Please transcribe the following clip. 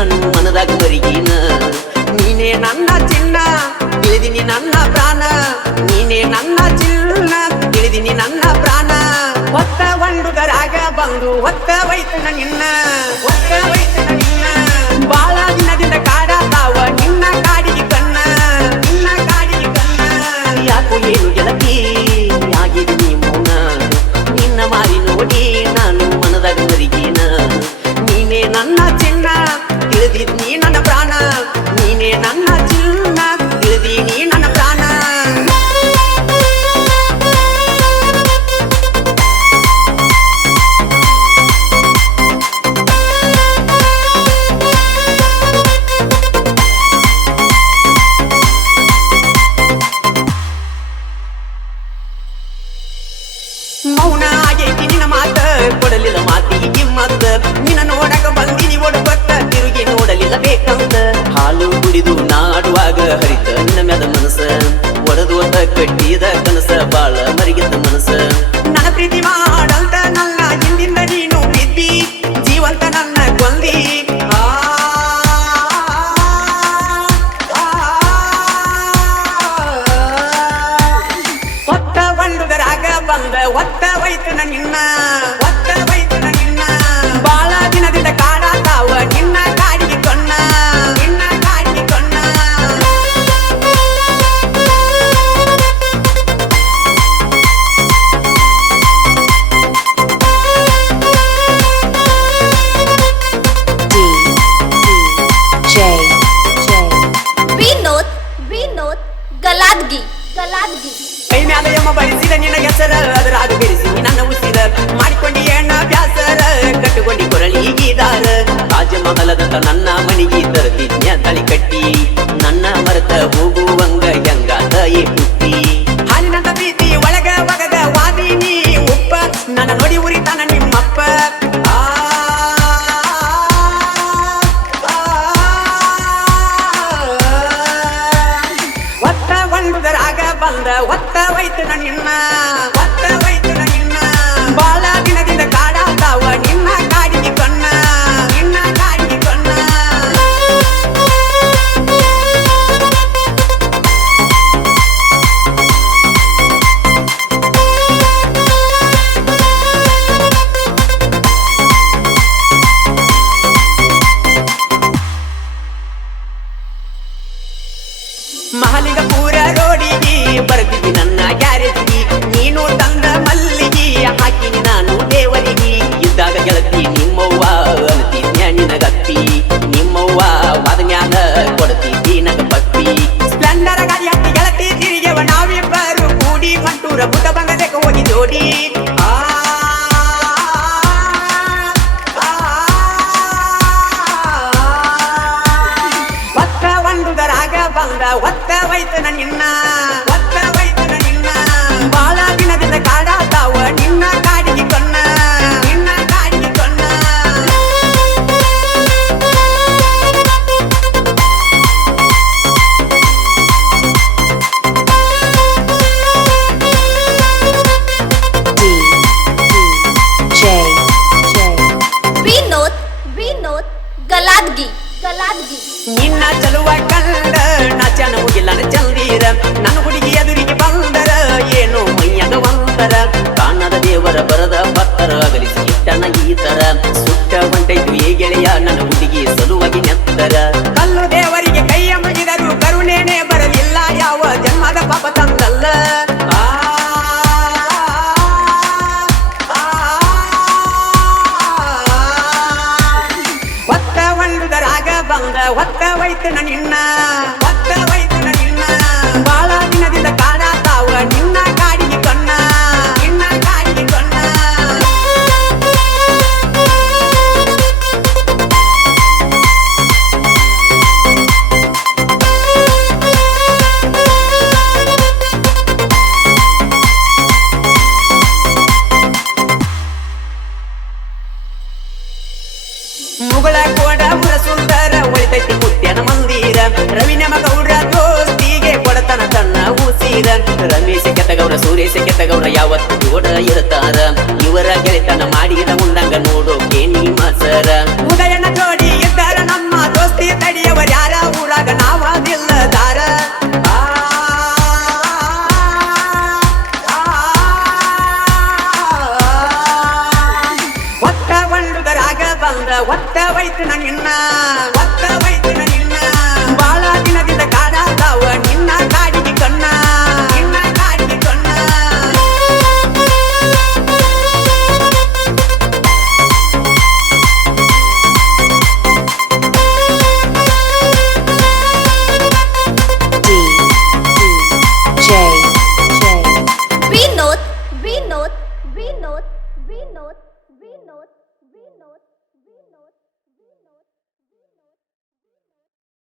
ನಾನು ಮನದಾಗ ಮರಿಗೀನ ನೀನೇ ನನ್ನ ಚಿನ್ನ, ತಿಳಿದಿನಿ ನನ್ನ ಪ್ರಾಣ. ನೀನೇ ನನ್ನ ಚಿನ್ನ, ತಿಳಿದಿನಿ ನನ್ನ ಪ್ರಾಣ. ಒತ್ತ ಒಂಡುಗರಾಗ ಬಂದು, ಒತ್ತ ವೈತನ ನಿನ್ನ. ಒತ್ತ ವೈತನ ಒತ್ತ ವೈತು ನಿನ್ನ ಒತ್ತ ವೈತು ನಿನ್ನ ಬಾಳ ದಿನದಿಂದ ಕಾಡಾತಾವ ನಿನ್ನ ಕಾಡಿಗೆ ಕೈ ಮ್ಯಾಲ ಎಮ್ಮ ಬಳಿಸಿದ ನಿನ್ನ ಹೆಸರ ಅದರ ಅದು ಬೆರೆಸಿ ನನ್ನ ಉಸಿರ. ಮಾಡಿಕೊಂಡಿ ಎಣ್ಣ ಬ್ಯಾಸರ, ಕಟ್ಟುಕೊಂಡಿ ಕೊರಳಿ ಗೀದಾರ. ರಾಜಮಹಲದಂತ ನನ್ನ ಮನಿಗೆ ತರತಿ ತಳಿ ಕಟ್ಟಿ. ನನ್ನ ಮರತ ಹೋಗುವಂಗ ಮಹಾಲಿಂಗಪುರ ರೋಡಿಗೆ ಬರ್ತಿದ್ದಿ ನನ್ನ ಒತ್ತ ಹೋಯ್ತು ನನ್ನಿನ್ನ. ಹೊತ್ತ ಒಯ್ತು ನನಿನ್ನ ಗೌರ ಸೂರ್ಯ ಕೆತ್ತ ಗೌರ ಯಾವತ್ತು ಕೂಡ ಇರುತ್ತಾರ ಇವರ ಗೆಳೆತನ ಮಾಡಿದ ಮುಂದಂಗ ನೋಡೋಕೆ ನಿಮ್ಮ ಸರ ಉದಯನ ಜೋಡಿ ಇದ್ದಾರ ನಮ್ಮ ದೋಸ್ತಿ ತಡಿಯವ ಯಾರ ಊರಾಗ ನಾವದಿಲ್ಲದಾರ ಆ, ಆ, ಒತ್ತ ಒಂಡುಗರಾಗ ಬಂದ ಒತ್ತ ವೈತು ನಿನ್ನ